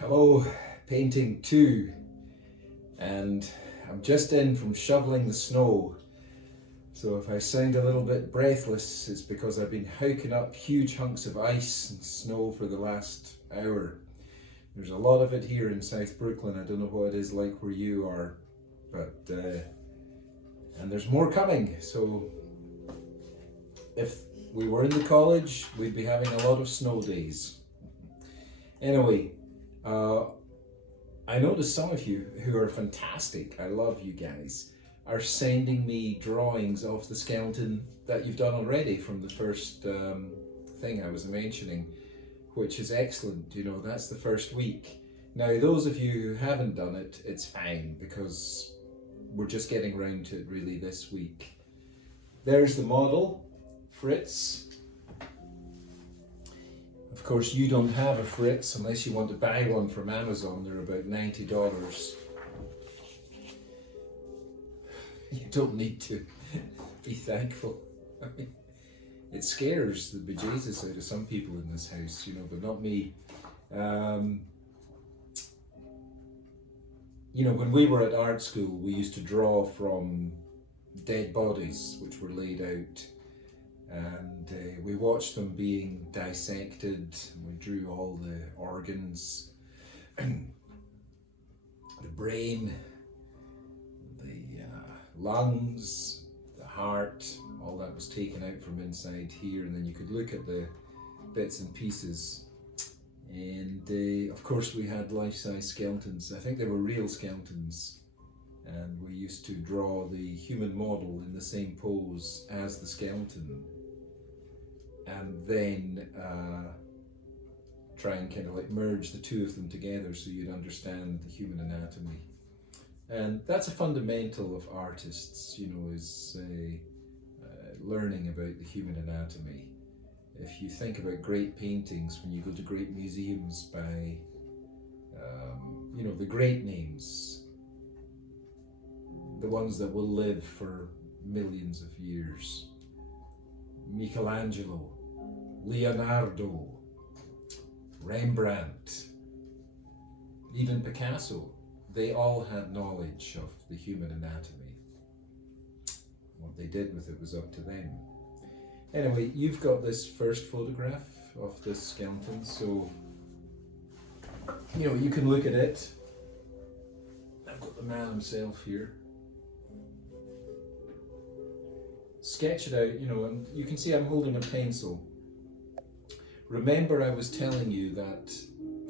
Hello, Painting 2, and I'm just in from shoveling the snow, so if I sound a little bit breathless it's because I've been hooking up huge hunks of ice and snow for the last hour. There's a lot of it here in South Brooklyn. I don't know what it is like where you are, but and there's more coming, so if we were in the college we'd be having a lot of snow days. Anyway, I noticed some of you who are fantastic, I love you guys, are sending me drawings of the skeleton that you've done already from the first thing I was mentioning, which is excellent. You know, that's the first week. Now those of you who haven't done it, it's fine because we're just getting around to it really this week. There's the model, Fritz. Of course, you don't have a Fritz unless you want to buy one from Amazon. They're about $90. You don't need to be thankful. I mean, it scares the bejesus out of some people in this house, you know, but not me. You know, when we were at art school, we used to draw from dead bodies which were laid out. And we watched them being dissected, and we drew all the organs, the brain, the lungs, the heart, all that was taken out from inside here, and then you could look at the bits and pieces. And of course we had life-size skeletons. I think they were real skeletons, and we used to draw the human model in the same pose as the skeleton, and then try and kind of like merge the two of them together so you'd understand the human anatomy. And that's a fundamental of artists, you know, is learning about the human anatomy. If you think about great paintings, when you go to great museums by, you know, the great names, the ones that will live for millions of years, Michelangelo, Leonardo, Rembrandt, even Picasso, they all had knowledge of the human anatomy. What they did with it was up to them. Anyway, you've got this first photograph of this skeleton, so you know, you can look at it. I've got the man himself here. Sketch it out, you know, and you can see I'm holding a pencil. Remember, I was telling you that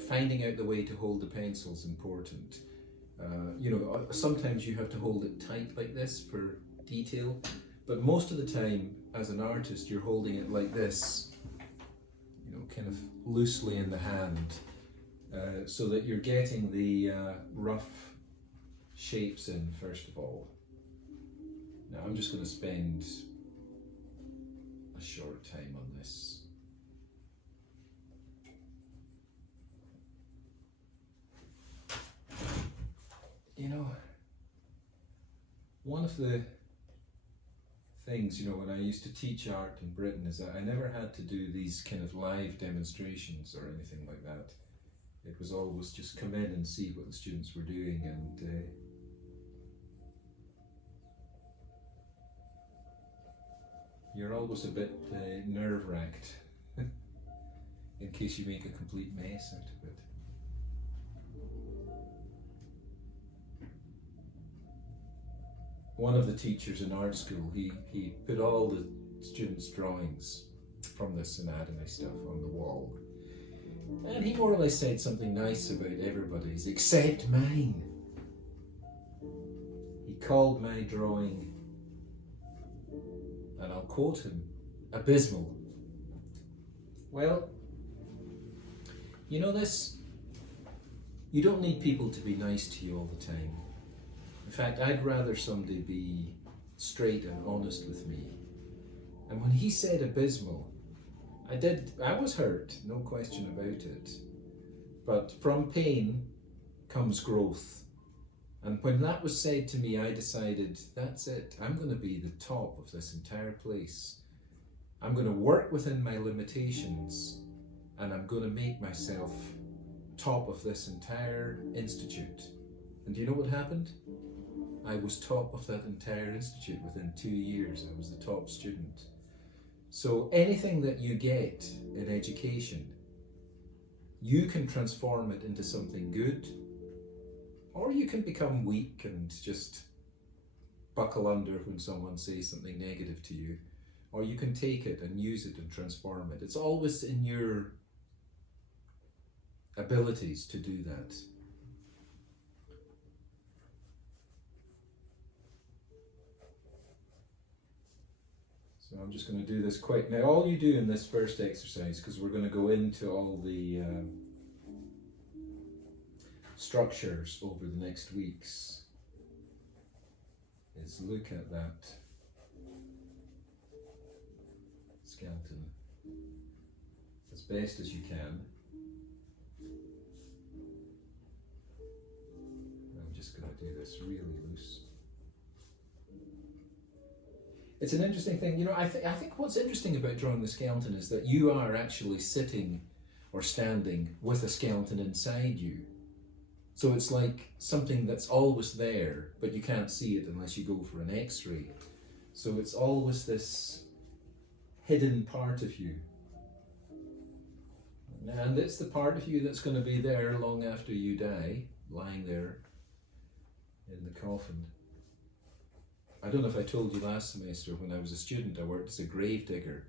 finding out the way to hold the pencil is important. You know, sometimes you have to hold it tight like this for detail, but most of the time as an artist you're holding it like this, you know, kind of loosely in the hand, so that you're getting the rough shapes in first of all. Now I'm just going to spend a short time on this. You know, one of the things, you know, when I used to teach art in Britain is that I never had to do these kind of live demonstrations or anything like that. It was always just come in and see what the students were doing, and you're always a bit nerve-wracked in case you make a complete mess out of it. One of the teachers in art school, he put all the students' drawings from this anatomy stuff on the wall. And he more or less said something nice about everybody's, except mine. He called my drawing, and I'll quote him, abysmal. Well, you know this, you don't need people to be nice to you all the time. In fact, I'd rather somebody be straight and honest with me. And when he said abysmal, I was hurt, no question about it. But from pain comes growth. And when that was said to me, I decided, that's it. I'm going to be the top of this entire place. I'm going to work within my limitations, and I'm going to make myself top of this entire institute. And do you know what happened? I was top of that entire institute within 2 years. I was the top student. So anything that you get in education, you can transform it into something good, or you can become weak and just buckle under when someone says something negative to you, or you can take it and use it and transform it. It's always in your abilities to do that. So I'm just going to do this quick. Now all you do in this first exercise, because we're going to go into all the structures over the next weeks, is look at that skeleton as best as you can. I'm just going to do this really loose. It's an interesting thing, you know, I think what's interesting about drawing the skeleton is that you are actually sitting or standing with a skeleton inside you. So it's like something that's always there, but you can't see it unless you go for an X-ray. So it's always this hidden part of you. And it's the part of you that's going to be there long after you die, lying there in the coffin. I don't know if I told you last semester, when I was a student, I worked as a grave digger.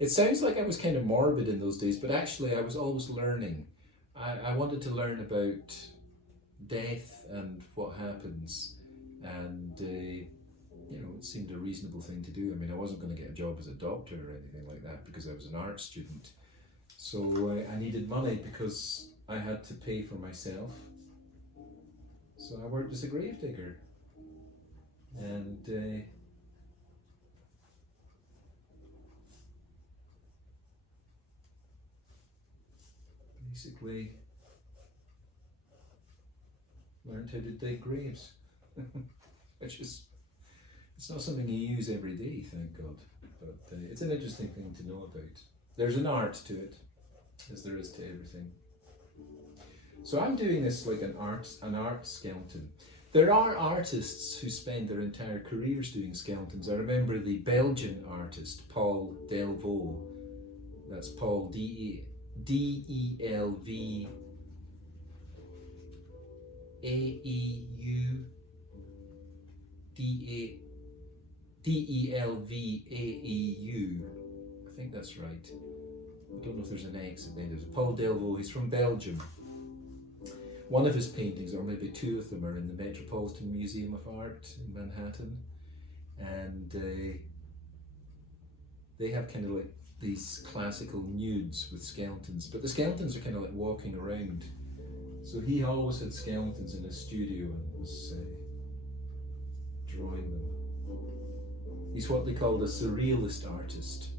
It sounds like I was kind of morbid in those days, but actually I was always learning. I wanted to learn about death and what happens, and you know, it seemed a reasonable thing to do. I mean, I wasn't going to get a job as a doctor or anything like that because I was an art student. So I needed money because I had to pay for myself. So I worked as a grave digger. And basically learned how to dig graves, which is, it's not something you use every day, thank God, but it's an interesting thing to know about. There's an art to it, as there is to everything. So I'm doing this like an art skeleton. There are artists who spend their entire careers doing skeletons. I remember the Belgian artist Paul Delvaux. That's Paul Delvaux. I think that's right. I don't know if there's an X at the end of it. Paul Delvaux, he's from Belgium. One of his paintings, or maybe two of them, are in the Metropolitan Museum of Art in Manhattan, and they have kind of like these classical nudes with skeletons, but the skeletons are kind of like walking around. So he always had skeletons in his studio and was drawing them. He's what they called a surrealist artist,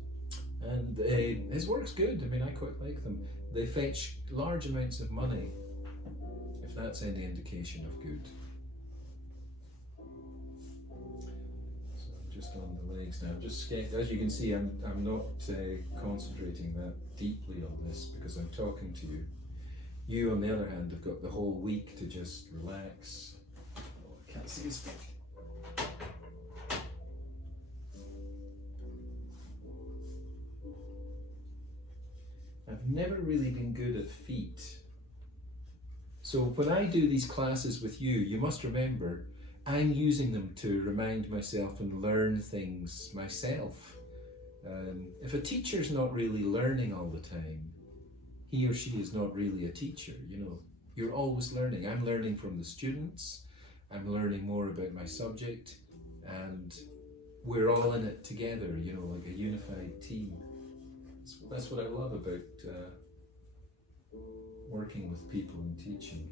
and his work's good. I mean, I quite like them. They fetch large amounts of money, if that's any indication of good. So I'm just on the legs now. Just as you can see, I'm not concentrating that deeply on this because I'm talking to you. You, on the other hand, have got the whole week to just relax. Oh, I can't see his feet. I've never really been good at feet. So when I do these classes with you, you must remember, I'm using them to remind myself and learn things myself. If a teacher's not really learning all the time, he or she is not really a teacher, you know. You're always learning. I'm learning from the students, I'm learning more about my subject, and we're all in it together, you know, like a unified team. That's what I love about working with people and teaching.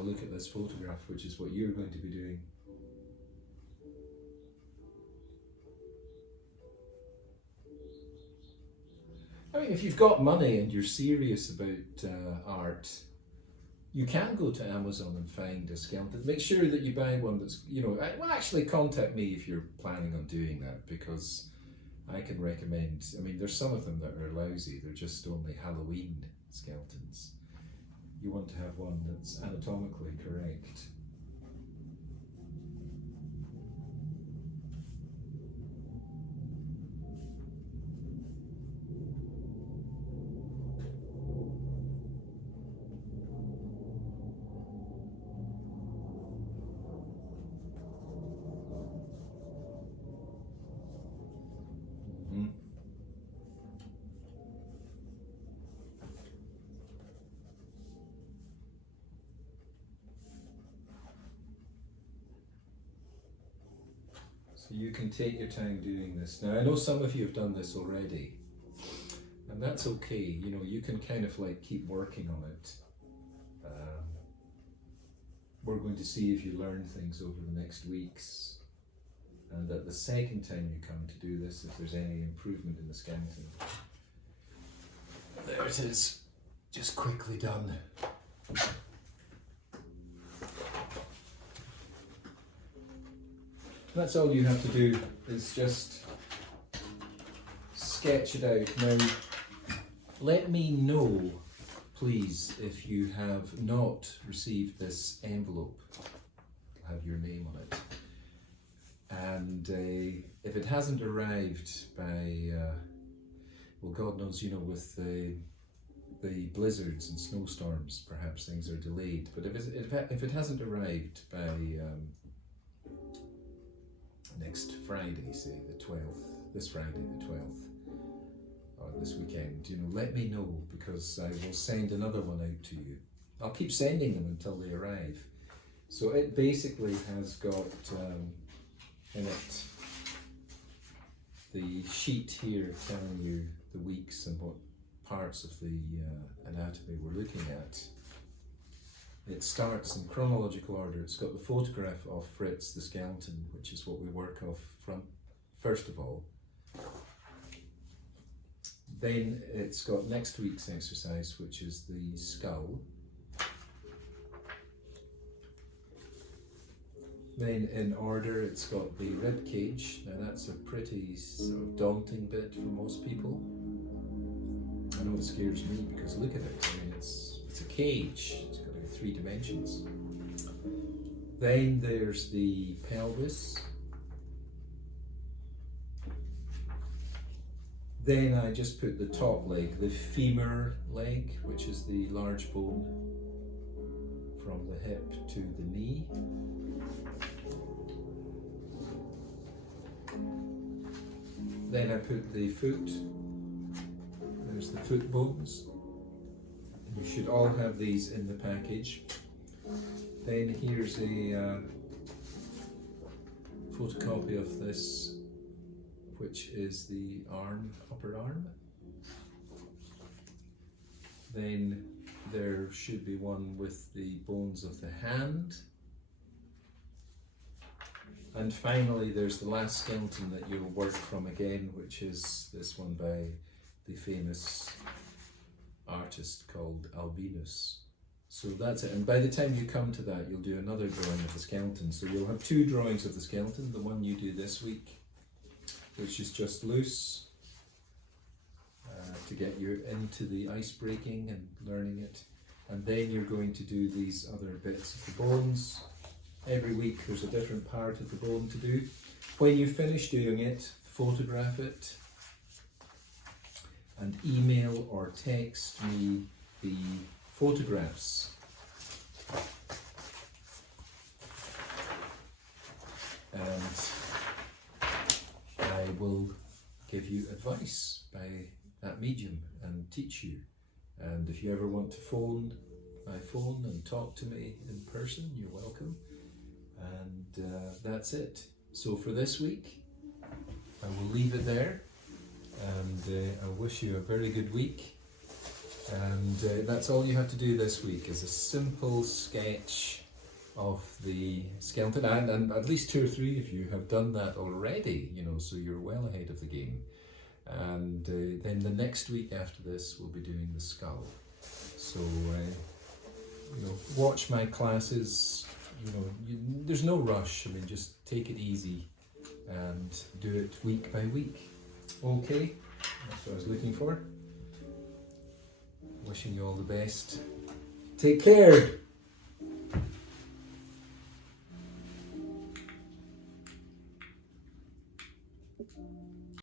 a look at this photograph, which is what you're going to be doing. I mean, if you've got money and you're serious about art, you can go to Amazon and find a skeleton. Make sure that you buy one that's, well, actually contact me if you're planning on doing that, because I can recommend, I mean, there's some of them that are lousy, they're just only Halloween skeletons. You want to have one that's anatomically correct. So you can take your time doing this. Now I know some of you have done this already, and that's okay. You can kind of like keep working on it. We're going to see if you learn things over the next weeks, and at the second time you come to do this, if there's any improvement in the skeleton. There it is, just quickly done. That's all you have to do, is just sketch it out. Now, let me know, please, if you have not received this envelope. It'll have your name on it. And if it hasn't arrived by, well, God knows, with the blizzards and snowstorms, perhaps things are delayed. But if it hasn't arrived by next Friday, say the 12th, this Friday the 12th, or this weekend, let me know, because I will send another one out to you. I'll keep sending them until they arrive. So it basically has got in it the sheet here telling you the weeks and what parts of the anatomy we're looking at. It starts in chronological order. It's got the photograph of Fritz the skeleton, which is what we work off from first of all. Then it's got next week's exercise, which is the skull. Then in order, it's got the rib cage. Now that's a pretty sort of daunting bit for most people. I know it scares me, because look at it. I mean, it's a cage. It's got 3 dimensions. Then there's the pelvis. Then I just put the top leg, the femur leg, which is the large bone from the hip to the knee. Then I put the foot. There's the foot bones. You should all have these in the package. Then here's a photocopy of this, which is the arm, upper arm. Then there should be one with the bones of the hand. And finally there's the last skeleton that you'll work from again, which is this one by the famous artist called Albinus. So that's it, and by the time you come to that, you'll do another drawing of the skeleton. So you'll have 2 drawings of the skeleton, the one you do this week, which is just loose, to get you into the ice breaking and learning it. And then you're going to do these other bits of the bones. Every week there's a different part of the bone to do. When you finish doing it, photograph it and email or text me the photographs. And I will give you advice by that medium and teach you. And if you ever want to phone my phone and talk to me in person, you're welcome. And that's it. So for this week, I will leave it there. And I wish you a very good week. And that's all you have to do this week, is a simple sketch of the skeleton, and at least 2 or 3 of you have done that already, you know, so you're well ahead of the game. And then the next week after this we'll be doing the skull. So you know, watch my classes, you know, there's no rush. I mean, just take it easy and do it week by week. Okay, that's what I was looking for. Wishing you all the best. Take care.